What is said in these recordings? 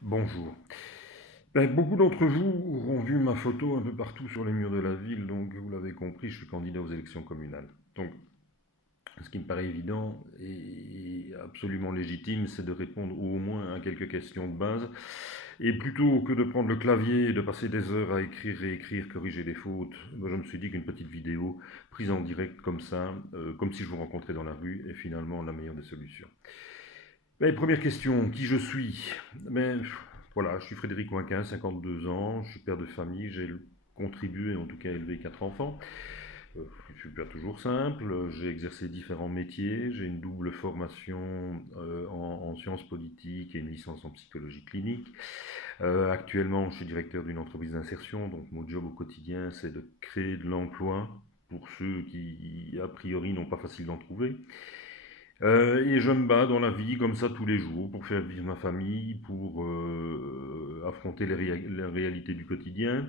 Bonjour. Beaucoup d'entre vous auront vu ma photo un peu partout sur les murs de la ville, donc vous l'avez compris, je suis candidat aux élections communales. Donc, ce qui me paraît évident et absolument légitime, c'est de répondre au moins à quelques questions de base. Et plutôt que de prendre le clavier et de passer des heures à écrire, réécrire, corriger les fautes, je me suis dit qu'une petite vidéo prise en direct comme ça, comme si je vous rencontrais dans la rue, est finalement la meilleure des solutions. Première question, qui je suis? Voilà, je suis Frédéric Oinquin, 52 ans, je suis père de famille, j'ai contribué, en tout cas, à élever 4 enfants. Je suis pas toujours simple, j'ai exercé différents métiers, j'ai une double formation en sciences politiques et une licence en psychologie clinique. Actuellement, je suis directeur d'une entreprise d'insertion, donc mon job au quotidien, c'est de créer de l'emploi pour ceux qui, a priori, n'ont pas facile d'en trouver. Et je me bats dans la vie comme ça tous les jours pour faire vivre ma famille, pour affronter les réalités du quotidien.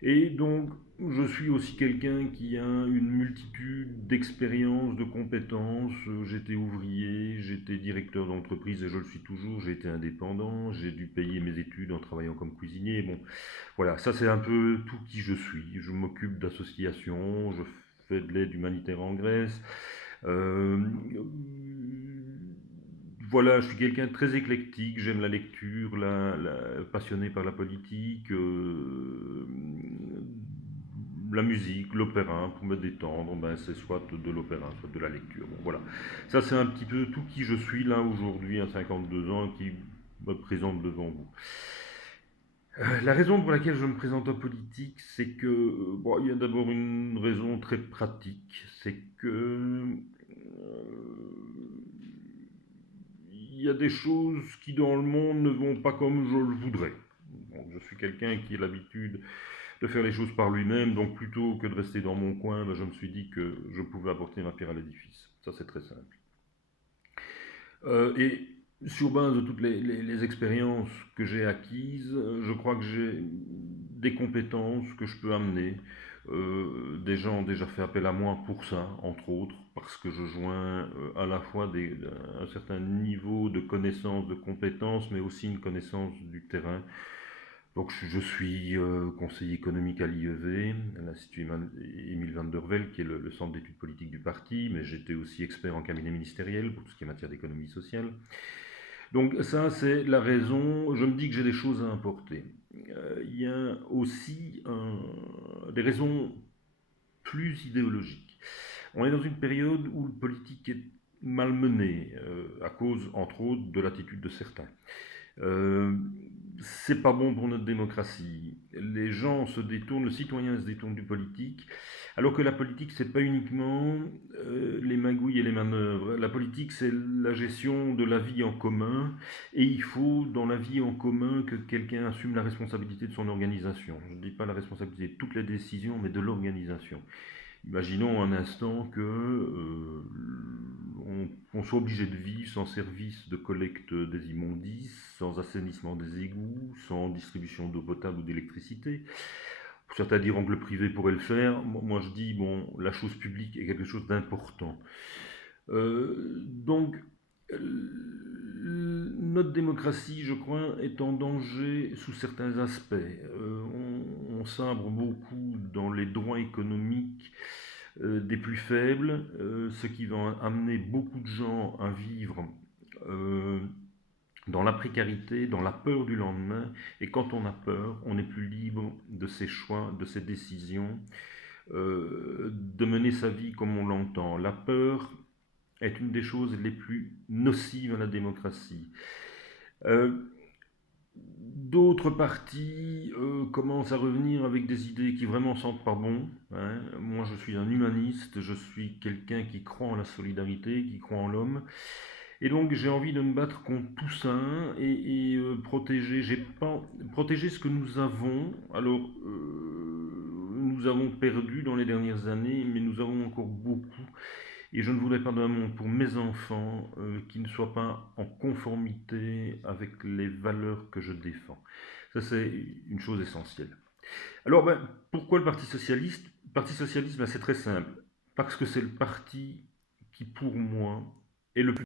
Et donc, je suis aussi quelqu'un qui a une multitude d'expériences, de compétences. J'étais ouvrier, j'étais directeur d'entreprise et je le suis toujours. J'ai été indépendant, j'ai dû payer mes études en travaillant comme cuisinier. Bon, voilà, ça c'est un peu tout qui je suis. Je m'occupe d'associations, je fais de l'aide humanitaire en Grèce. Euh, voilà, je suis quelqu'un de très éclectique, j'aime la lecture, passionné par la politique, la musique, l'opéra, pour me détendre, c'est soit de l'opéra, soit de la lecture. Bon, voilà. Ça, c'est un petit peu tout qui je suis là aujourd'hui à 52 ans qui me présente devant vous. La raison pour laquelle je me présente en politique, c'est que, bon, il y a d'abord une raison très pratique, c'est que il y a des choses qui dans le monde ne vont pas comme je le voudrais. Donc, je suis quelqu'un qui a l'habitude de faire les choses par lui-même, donc plutôt que de rester dans mon coin, je me suis dit que je pouvais apporter ma pierre à l'édifice. Ça, c'est très simple. Et sur base de toutes les expériences que j'ai acquises, je crois que j'ai des compétences que je peux amener. Des gens ont déjà fait appel à moi pour ça, entre autres, parce que je joins à la fois un certain niveau de connaissances, de compétences, mais aussi une connaissance du terrain. Donc je suis conseiller économique à l'IEV, à l'Institut Émile Van der Velde, qui est le centre d'études politiques du parti, mais j'étais aussi expert en cabinet ministériel pour tout ce qui est matière d'économie sociale. Donc ça, c'est la raison, je me dis que j'ai des choses à importer. Il y a aussi des raisons plus idéologiques. On est dans une période où le politique est malmené, à cause, entre autres, de l'attitude de certains. Euh, c'est pas bon pour notre démocratie. Les gens se détournent, le citoyen se détourne du politique, alors que la politique, c'est pas uniquement les magouilles et les manœuvres. La politique, c'est la gestion de la vie en commun, et il faut, dans la vie en commun, que quelqu'un assume la responsabilité de son organisation. Je ne dis pas la responsabilité de toutes les décisions, mais de l'organisation. Imaginons un instant que on soit obligé de vivre sans service de collecte des immondices, sans assainissement des égouts, sans distribution d'eau potable ou d'électricité. Certains diront que le privé pourrait le faire. Moi, je dis, bon, la chose publique est quelque chose d'important. Donc, notre démocratie, je crois, est en danger sous certains aspects. On sabre beaucoup dans les droits économiques des plus faibles, ce qui va amener beaucoup de gens à vivre euh, dans la précarité, dans la peur du lendemain. Et quand on a peur, on n'est plus libre de ses choix, de ses décisions, de mener sa vie comme on l'entend. La peur est une des choses les plus nocives à la démocratie. Euh, D'autres partis commencent à revenir avec des idées qui vraiment sentent pas bon. Hein. Moi, je suis un humaniste, je suis quelqu'un qui croit en la solidarité, qui croit en l'homme. Et donc, j'ai envie de me battre contre tout ça et protéger. J'ai pas protéger ce que nous avons. Alors, nous avons perdu dans les dernières années, mais nous avons encore beaucoup. Et je ne voudrais pas d'un monde pour mes enfants qui ne soit pas en conformité avec les valeurs que je défends. Ça, c'est une chose essentielle. Alors, pourquoi le Parti Socialiste? Le Parti Socialiste, c'est très simple. Parce que c'est le parti qui, pour moi, est le plus